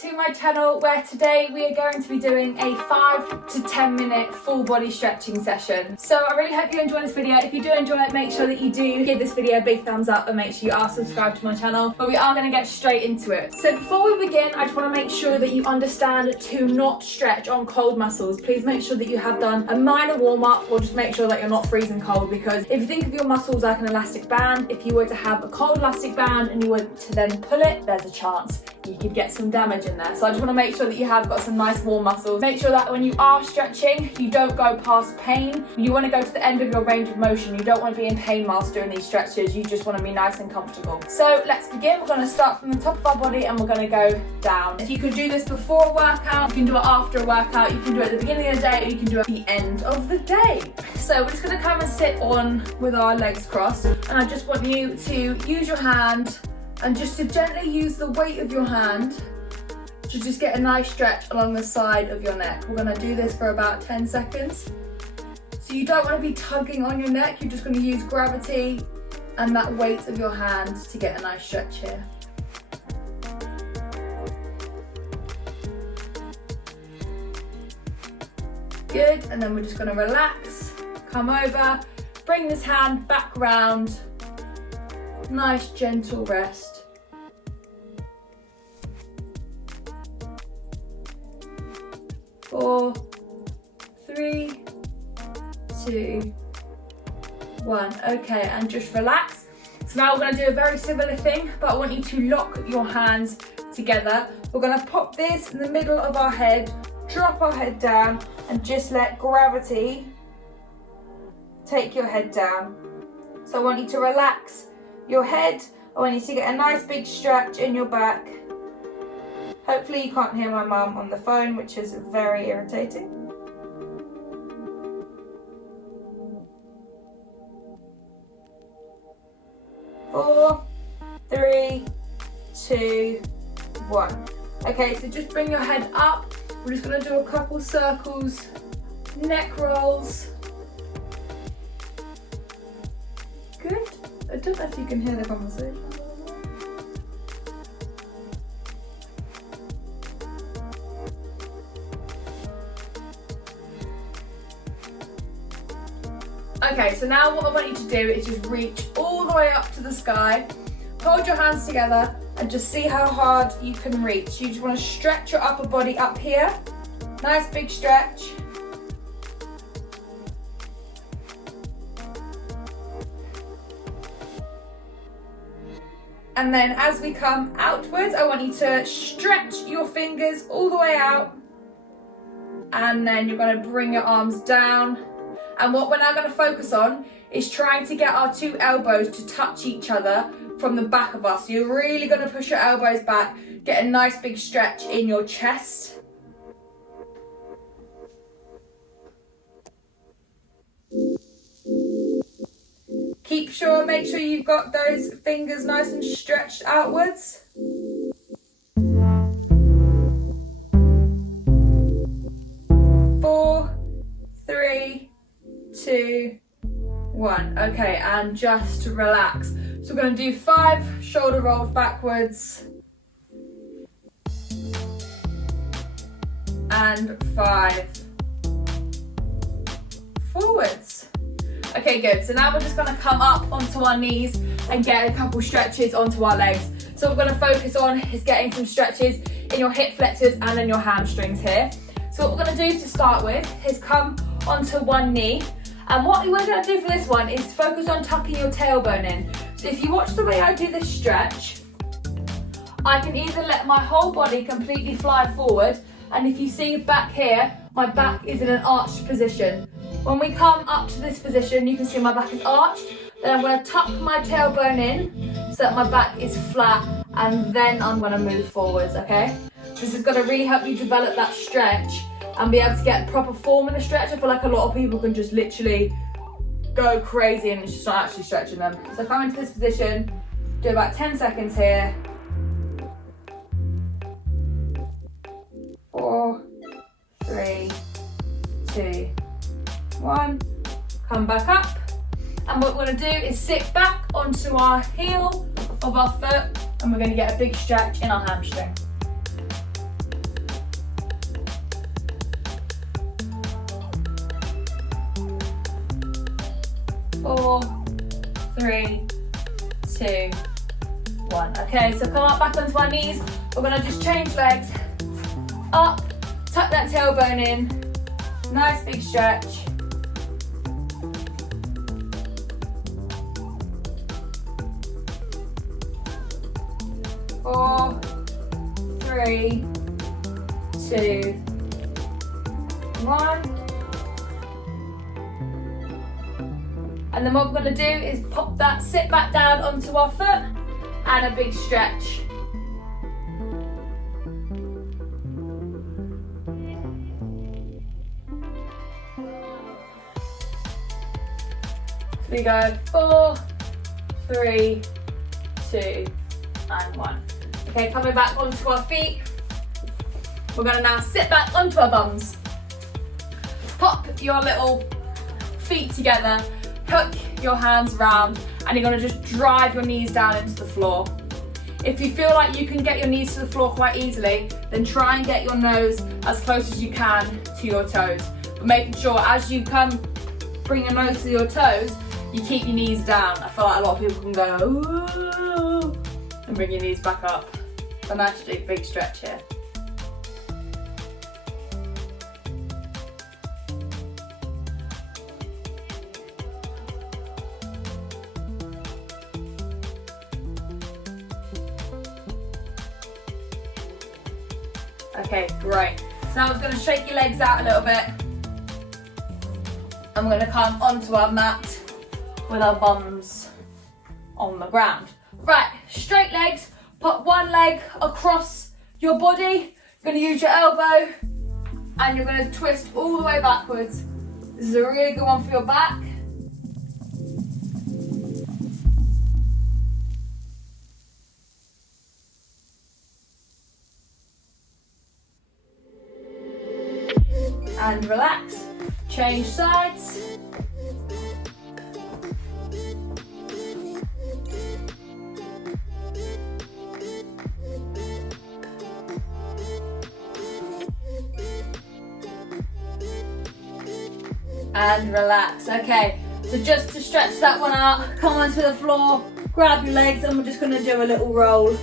to my channel, where today we are going to be doing a 5 to 10 minute full body stretching session. So I really hope you enjoy this video. If you do enjoy it, make sure that you do give this video a big thumbs up and make sure you are subscribed to my channel. But we are going to get straight into it. So before we begin, I just want to make sure that you understand to not stretch on cold muscles. Please make sure that you have done a minor warm up, or just make sure that you're not freezing cold, because if you think of your muscles like an elastic band, if you were to have a cold elastic band and you were to then pull it, there's a chance you could get some damage in there. So I just want to make sure that you have got some nice warm muscles. Make sure that when you are stretching, you don't go past pain. You want to go to the end of your range of motion. You don't want to be in pain whilst doing these stretches. You just want to be nice and comfortable. So let's begin. We're going to start from the top of our body and we're going to go down. If you could do this before a workout, you can do it after a workout, you can do it at the beginning of the day, or you can do it at the end of the day. So we're just going to come and sit on with our legs crossed, and I just want you to use your hand and just to gently use the weight of your hand to just get a nice stretch along the side of your neck. We're going to do this for about 10 seconds. So you don't want to be tugging on your neck, you're just going to use gravity and that weight of your hand to get a nice stretch here. Good, and then we're just going to relax, come over, bring this hand back round. Nice gentle rest. Four, 3, 2, 1. Okay, and just relax. So now we're going to do a very similar thing, but I want you to lock your hands together. We're going to pop this in the middle of our head, drop our head down, and just let gravity take your head down. So I want you to relax your head. I want you to get a nice big stretch in your back. Hopefully you can't hear my mum on the phone, which is very irritating. Four, 3, 2, 1. Okay, so just bring your head up. We're just going to do a couple circles, neck rolls. Good. I don't know if you can hear the conversation. Okay, so now what I want you to do is just reach all the way up to the sky, hold your hands together and just see how hard you can reach. You just want to stretch your upper body up here. Nice big stretch. And then as we come outwards, I want you to stretch your fingers all the way out. And then you're going to bring your arms down. And what we're now going to focus on is trying to get our 2 elbows to touch each other from the back of us. So you're really going to push your elbows back, get a nice big stretch in your chest. Make sure you've got those fingers nice and stretched outwards. Four, 3, 2, 1. Okay, and just relax. So we're going to do 5 shoulder rolls backwards and 5 forwards. Okay, good. So now we're just going to come up onto our knees and get a couple stretches onto our legs. So what we're going to focus on is getting some stretches in your hip flexors and in your hamstrings here. So what we're going to do to start with is come onto one knee. And what we're going to do for this one is focus on tucking your tailbone in. So if you watch the way I do this stretch, I can either let my whole body completely fly forward, and if you see back here, my back is in an arched position. When we come up to this position, you can see my back is arched. Then I'm going to tuck my tailbone in so that my back is flat, and then I'm going to move forwards, okay? This is going to really help you develop that stretch and be able to get proper form in a stretch. I feel like a lot of people can just literally go crazy and it's just not actually stretching them. So come into this position, do about 10 seconds here. 4, 3, 2, 1. Come back up. And what we're going to do is sit back onto our heel of our foot, and we're going to get a big stretch in our hamstring. 4, 3, 2, 1. Okay, so come up back onto our knees. We're gonna just change legs. Up, tuck that tailbone in. Nice big stretch. Four, 3, 2, 1. And then what we're going to do is pop that, sit back down onto our foot and a big stretch. So we go 4, 3, 2, and 1. Okay, coming back onto our feet. We're going to now sit back onto our bums. Pop your little feet together, hook your hands around, and you're going to just drive your knees down into the floor. If you feel like you can get your knees to the floor quite easily, then try and get your nose as close as you can to your toes. But making sure as you bring your nose to your toes, you keep your knees down. I feel like a lot of people can go, ooh, and bring your knees back up. A nice big stretch here. Okay, great. So now I'm just going to shake your legs out a little bit. And we're going to come onto our mat with our bums on the ground. Right, straight legs. Put one leg across your body. You're going to use your elbow and you're going to twist all the way backwards. This is a really good one for your back. And relax. Change sides. And relax. Okay, so just to stretch that one out, come onto the floor, grab your legs, and we're just going to do a little roll.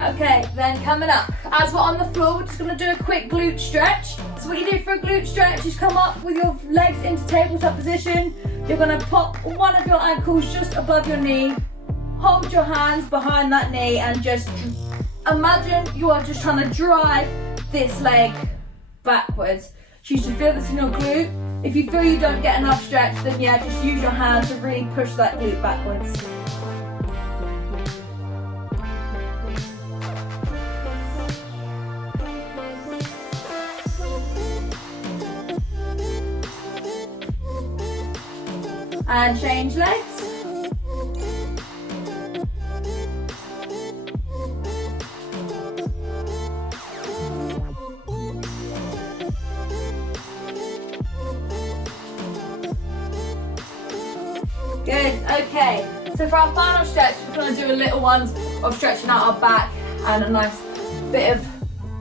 Okay, then coming up. As we're on the floor, we're just going to do a quick glute stretch. So what you do for a glute stretch is come up with your legs into tabletop position. You're going to pop one of your ankles just above your knee. Hold your hands behind that knee and just imagine you are just trying to drive this leg backwards. So you should feel this in your glute. If you feel you don't get enough stretch, then yeah, just use your hands to really push that glute backwards. And change legs. Good, okay. So for our final stretch, we're going to do a little ones of stretching out our back and a nice bit of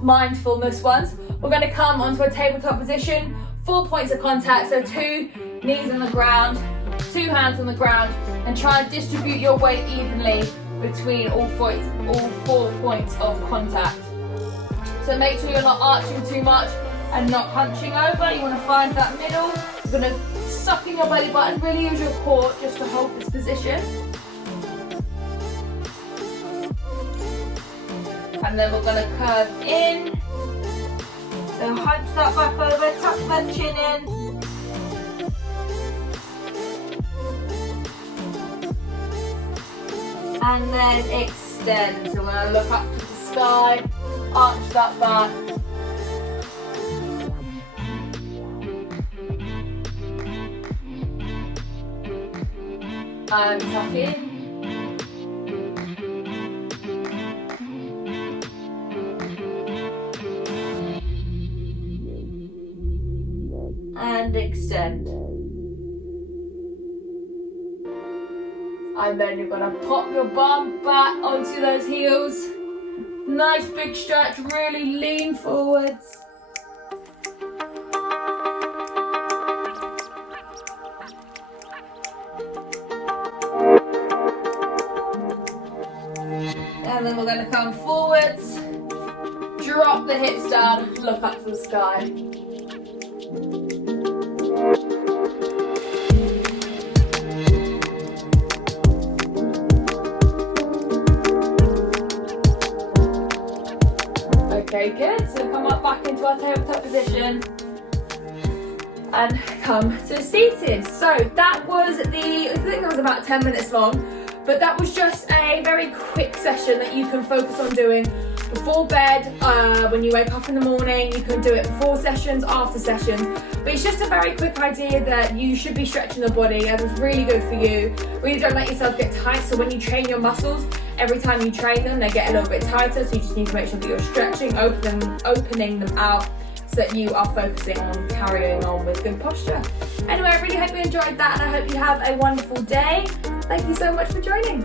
mindfulness ones. We're going to come onto a tabletop position, 4 points of contact, so 2 knees on the ground, 2 hands on the ground, and try and distribute your weight evenly between all 4 points of contact. So make sure you're not arching too much and not hunching over. You want to find that middle. You're going to suck in your belly button, really use your core just to hold this position. And then we're going to curve in. So hunch that back over, tuck that chin in. And then extend. So we're going to look up to the sky, arch that back. And tuck in. And extend. And then you're going to pop your bum back onto those heels. Nice big stretch, really lean forwards. And then we're going to come forwards, drop the hips down, look up to the sky. Okay, good. So come up back into our tabletop position and come to seated. So that was I think that was about 10 minutes long, but that was just a very quick session that you can focus on doing before bed, when you wake up in the morning. You can do it before sessions, after sessions, but it's just a very quick idea that you should be stretching the body, and it's really good for you. Really don't let yourself get tight, so when you train your muscles, every time you train them, they get a little bit tighter, so you just need to make sure that you're stretching, opening them out, so that you are focusing on carrying on with good posture. Anyway, I really hope you enjoyed that, and I hope you have a wonderful day. Thank you so much for joining.